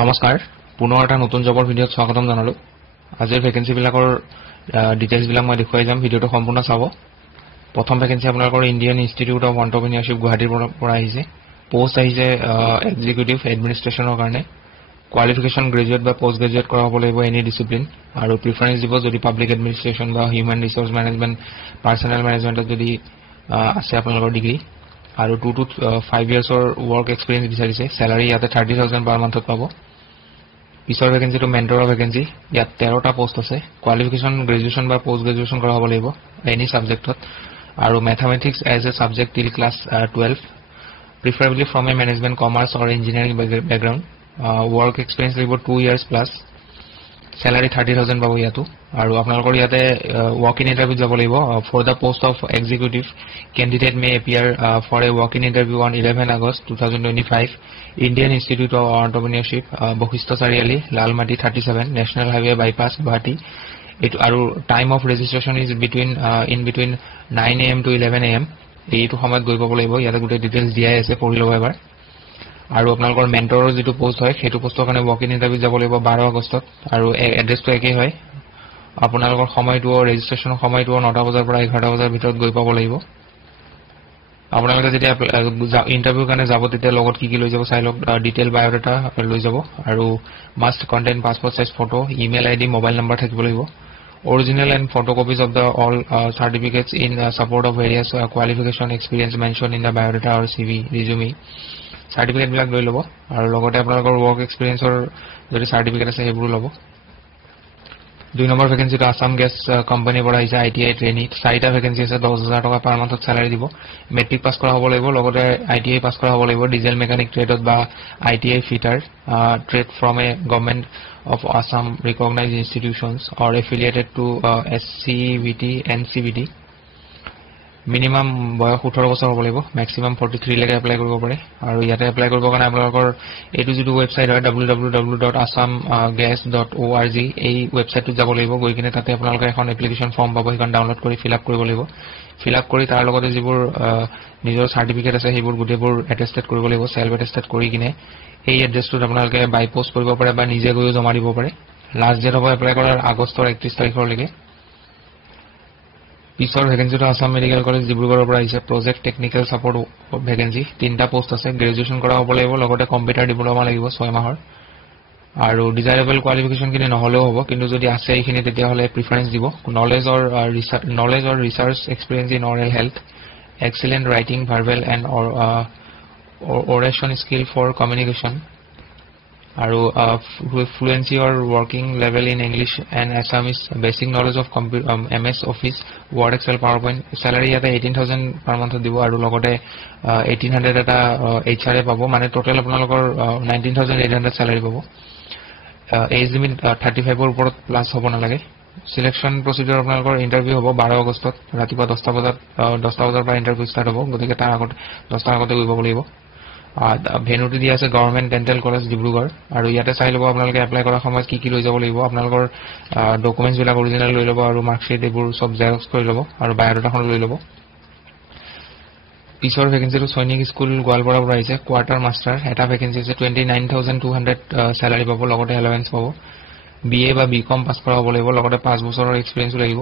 নমস্কাৰ পুনৰ এটা নতুন জবৰ ভিডিঅ'ত স্বাগতম জনালো আজিৰ ভেকেন্সি বিলাকৰ ডিটেইলছ বিলাক মই দেখুৱাই যাম ভিডিঅ'টো সম্পূৰ্ণ চাব প্ৰথম ভেকেন্সি আপোনালোকৰ ইণ্ডিয়ান ইনষ্টিটিউট অফ এণ্টাৰপ্ৰেনিয়ৰশিপ গুৱাহাটীৰ পৰা আহিছে পোষ্ট আহিছে এক্সিকিউটিভ এডমিনিষ্ট্ৰেচনৰ কাৰণে কোৱালিফিকেশন গ্ৰেজুৱেট বা পোষ্ট গ্ৰেজুৱেট কৰা হ'ব লাগিব এনি ডিসিপ্লিন আৰু প্ৰিফাৰেন্স দিব যদি পাব্লিক এডমিনিষ্ট্ৰেচন বা হিউম্যান ৰিসোৰ্স মেনেজমেন্ট পাৰ্সোনেল মেনেজমেন্টত যদি আছে আপোনালোকৰ ডিগ্ৰী আৰু 2 to 5 yearsৰ work experience বিচাৰিছে salary ইয়াতে 30,000 per month পাব পিছৰ ভেকেন্সি টু মেন্টৰৰ ভেকেন্সি ইয়াত 13টা পোষ্ট আছে কোৱালিফিকেশন গ্ৰেজুৱেচন বা পোষ্ট গ্ৰেজুৱেচন কৰা হ'ব লাগিব এনি সাবজেক্টত আৰু ম্যাথমেটিক্স এজ এ সাবজেক্ট টিল class 12 preferably from a management commerce or engineering background work experience লাগিব 2 years plus salary 30,000 পাব ইয়াতো আৰু আপোনালোকৰ ইয়াতে walk in interview যাব লাগিব for the post of executive candidate may appear for a walk in interview on 11 August 2025 Indian Institute of Entrepreneurship Bokhishta Sariali Lalmati 37 National Highway Bypass Guwahati it aru time of registration is in between 9 am to 11 am এইটো সময়ত গৈ পাব লাগিব ইয়াতে গুটে details দিয়া আছে পঢ়ি লব এবাৰ আৰু আপোনালোকৰ মেন্টৰৰ যেটো পোষ্ট হয় হেতু পোষ্টৰ কাৰণে walk in interview যাব লাগিব 12 আগষ্টত আৰু এড্ৰেছটো একেই হয় আপোনালোকৰ সময়টো ৰেজিষ্ট্ৰেচনৰ সময়টো 9টা বজাৰ পৰা 11টা বজাৰ ভিতৰত গৈ পাব লাগিব আপোনালোকে যেতিয়া ইন্টাৰভিউ কাৰণে যাব তেতিয়া লগত কি লৈ যাব চাই লওক ডিটেইল বায়োডাটা লৈ যাব আৰু must contain passport size photo email ID mobile number থাকিব লাগিব original and photocopies of the all certificates in support of various qualification experience mentioned in the biodata or CV resume certificate বিলাক লৈ লব আৰু লগতে আপোনালোকৰ work experience or যদি certificate আছে হেবোৰ লব 2 নম্বৰ ভেকেন্সি টো আসাম গ্যাস কোম্পানী পৰা আহিছে ITI ট্ৰেইনি 4টা ভেকেন্সি আছে 10,000 টকা পাৰ মান্থত স্যালাৰি দিব মেট্ৰিক পাস কৰা হ'ব লাগিব লগতে ITI পাস কৰা হ'ব লাগিব ডিজেল মেকানিক ট্ৰেডত বা ITI fitter trade from A government of Assam recognized institutions or affiliated to SCVT NCVT minimum বয়স 18 বছৰ হ'ব লাগিব maximum 43 লৈকে এপ্লাই কৰিব পাৰে আৰু ইয়াতে এপ্লাই কৰিব কাৰণে আপোনালোকৰ এটো যেটো ওয়েবসাইট হয় www.assamgas.org এই ওয়েবসাইটত যাব লাগিব গৈ কিনে তাতে আপোনালোকে এখন এপ্লিকেশন ফৰ্ম পাব সেইখন ডাউনলোড কৰি ফিল আপ কৰিব লাগিব ফিল আপ কৰি তাৰ লগতে যিবোৰ নিজৰ সাৰ্টিফিকেট আছে সেইবোৰ গুটেবোৰ এটেস্টেড কৰিব লাগিব সেলফ এটেস্টেড কৰি কিনে এই এড্ৰেছটোত আপোনালোকে বাই পোষ্ট কৰিব পাৰে বা নিজে গৈও জমা দিব পাৰে লাষ্ট ডেট হ'ব এপ্লাই কৰাৰ আগষ্টৰ 31 তাৰিখলৈকে পিছৰ ভেকেন্সিটো আসাম মেডিকেল কলেজ ডিব্ৰুগড়ৰ পৰা আহিছে প্ৰজেক্ট টেকনিক্যাল সাপোৰ্ট ভেকেন্সি 3টা পোষ্ট আছে গ্ৰেজুৱেচন কৰা হ'ব লাগিব লগতে কম্পিউটাৰ ডিপ্লোমা লাগিব 6 মাহৰ আৰু ডিজায়াৰেবল কোৱালিফিকেশন কিনে নহলেও হ'ব কিন্তু যদি আছে এইখিনি তেতিয়া হলে প্ৰিফাৰেন্স দিব knowledge or research experience in oral health excellent writing verbal and oration skill for communication aru fluency or working level in English and Assamese basic knowledge of MS Office Word Excel PowerPoint salary yata 18,000 per month dibo aru logote 1800 eta HRA pabo mane total apnalokor 19,800 salary pabo age limit 35 or upor plus hobo na lage selection procedure apnalokor interview hobo 12 আগষ্টত ৰাতিপুৱা 10টা বজাৰ পৰা interview start হ'ব গতিকে তাৰ আগত 10টা আগতে গৈ পাব লাগিব ভেনুটো দিয়া আছে গভৰ্নমেন্ট ডেন্টাল কলেজ ডিব্ৰুগড় আৰু ইয়াতে চাই লব আপোনালোকে এপ্লাই কৰাৰ সময়ত কি লৈ যাব লাগিব আপোনালোকৰ ডকুমেন্টছ বিলাক অৰিজিনাল লৈ লব আৰু মাৰ্কশিট এইবোৰ সব জেৰক্স কৰি লব আৰু বায়োডাটাখন লৈ লব পিছৰ ভেকেন্সিটো সৈনিক স্কুল গোৱালপাৰা পৰা আহিছে কোৱাৰ্টাৰ মাষ্টাৰ এটা ভেকেন্সি আছে 29,200 স্যালাৰি পাব লগতে এলাৱেন্স পাব BA বা BCom পাস কৰা হ'ব লাগিব লগতে 5 বছৰৰ এক্সপেৰিয়েন্স লাগিব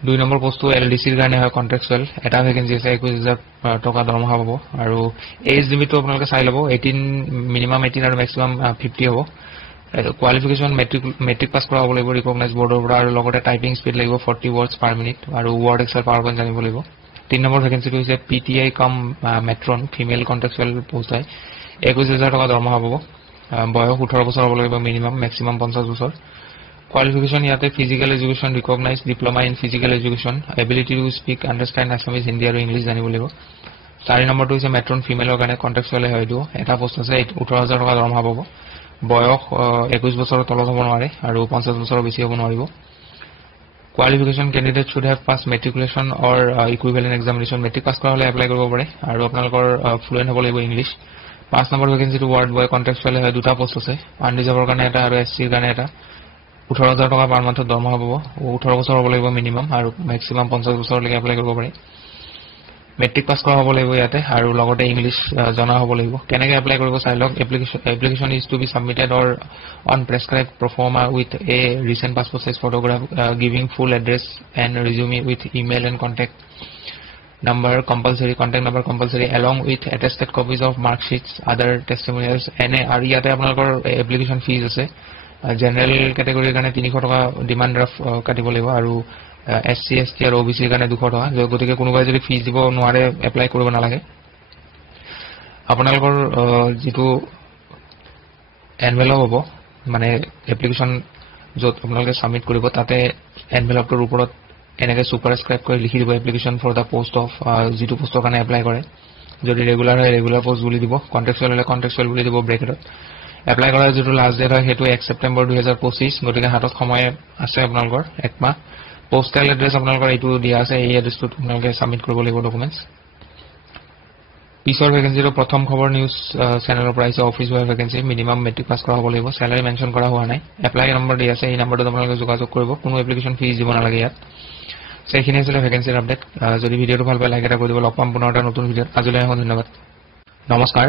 2 নম্বৰ পোষ্টটো LDC ৰ কাৰণে হয় কন্ট্ৰাকচুৱেল এটা ভেকেন্সি আছে 21,000 টকা দৰমহা পাব আৰু এজ লিমিটটো আপোনালোকে চাই ল'ব 18 মিনিমাম 18 আৰু ম্যাক্সিমাম 50 হ'ব কোৱালিফিকেশন মেট্ৰিক পাস কৰা হ'ব লাগিব ৰিকগনাইজ বৰ্ডৰ পৰা আৰু লগতে টাইপিং স্পীড লাগিব 40 words per minute আৰু Word Excel PowerPoint জানিব লাগিব 3 নম্বৰ ভেকেন্সিটো হৈছে PTI কাম মেট্ৰন ফিমেল কন্ট্ৰাকচুৱেল পোষ্ট হয় 21,000 টকা দৰমহা পাব বয়স 18 বছৰ হ'ব লাগিব মিনিমাম ম্যাক্সিমাম 50 বছৰ qualification ইয়াতে physical education recognized diploma in physical education ability to speak understand Assamese Hindi আৰু English জানিব লাগিব 4 নম্বৰটো হৈছে মেট্ৰন ফিমেলৰ কাৰণে কন্ট্ৰাকচুৱেল হয়টো এটা পোষ্ট আছে 18,000 টকা দৰমহা পাব বয়স 21 বছৰৰ তলত হ'ব নোৱাৰে আৰু 50 বছৰৰ বেছি হ'ব নোৱাৰিব qualification candidate should have passed matriculation or equivalent examination metric pass কৰা হলে এপ্লাই কৰিব পাৰে আৰু আপোনালোকৰ ফ্লুয়েন্ট হ'ব লাগিব ইংলিশ 5 নম্বৰ ভেকেন্সিটো ওয়াৰ্ড বয় কন্ট্ৰাকচুৱেল হয় দুটা পোষ্ট আছে আনৰিজাৰ্ভৰ কাৰণে এটা আৰু SC ৰ কাৰণে এটা 18,000 টকা পাৰ মান্থত দৰমহা পাব 18 বছৰ হ'ব লাগিব মিনিমাম আৰু ম্যাক্সিমাম 50 বছৰলৈকে এপ্লাই কৰিব পাৰে মেট্ৰিক পাছ কৰা হ'ব লাগিব ইয়াতে আৰু লগতে ইংলিছ জনা হ'ব লাগিব কেনেকৈ এপ্লাই কৰিব চাই লওক application is to be submitted or on prescribed proforma with a recent passport size photograph giving full address and resume with email and contact number compulsory contact number compulsory along with attested copies of mark sheets other testimonials ene ar yate apnalokor application fees ase general category kane 300 taka demand draft katibo lebo aru SC ST aru OBC kane 200 taka gotike konobai jodi fees dibo noare apply koribo na lage apnalokor jitu envelope hobo mane application jot apnaloke submit koribo tate envelope tor uporot এনেকে সুপাৰস্ক্ৰাইব কৰি লিখি দিব application for the post of জিটো পোষ্টৰ কাৰণে apply কৰে যদি regular হয় ৰেগুলাৰ পোষ্ট বুলি দিব কন্ট্ৰেকচুৱেল হলে কন্ট্ৰেকচুৱেল বুলি দিব ব্ৰেকেটত এপ্লাই কৰাৰ যিটো লাষ্ট ডেট হয় সেইটো 1 ছেপ্টেম্বৰ 2025 গতিকে হাতত সময় আছে আপোনালোকৰ একমাহ পোষ্টেল এড্ৰেছ আপোনালোকৰ এইটো দিয়া আছে এই এড্ৰেছটোত আপোনালোকে সাবমিট কৰিব লাগিব ডকুমেন্টছ পিছৰ ভেকেন্সিৰ প্ৰথম খবৰ নিউজ চেনেলৰ পৰা আহিছে office Y vacancy minimum matric pass কৰা হ'ব লাগিব স্যালাৰি মেনশন কৰা হোৱা নাই এপ্লাই নম্বৰ দিয়া আছে এই নম্বৰটোত আপোনালোকে যোগাযোগ কৰিব কোনো এপ্লিকেশ্যন ফিজ দিব নালাগে ইয়াত সেইখিনি আছিল ভেকেন্সিৰ আপডেট যদি ভিডিঅ'টো ভাল পায় লাইক এটা কৰি দিব লগ পাম পুনৰ এটা নতুন ভিডিঅ'ত আজিলৈ ধন্যবাদ নমস্কাৰ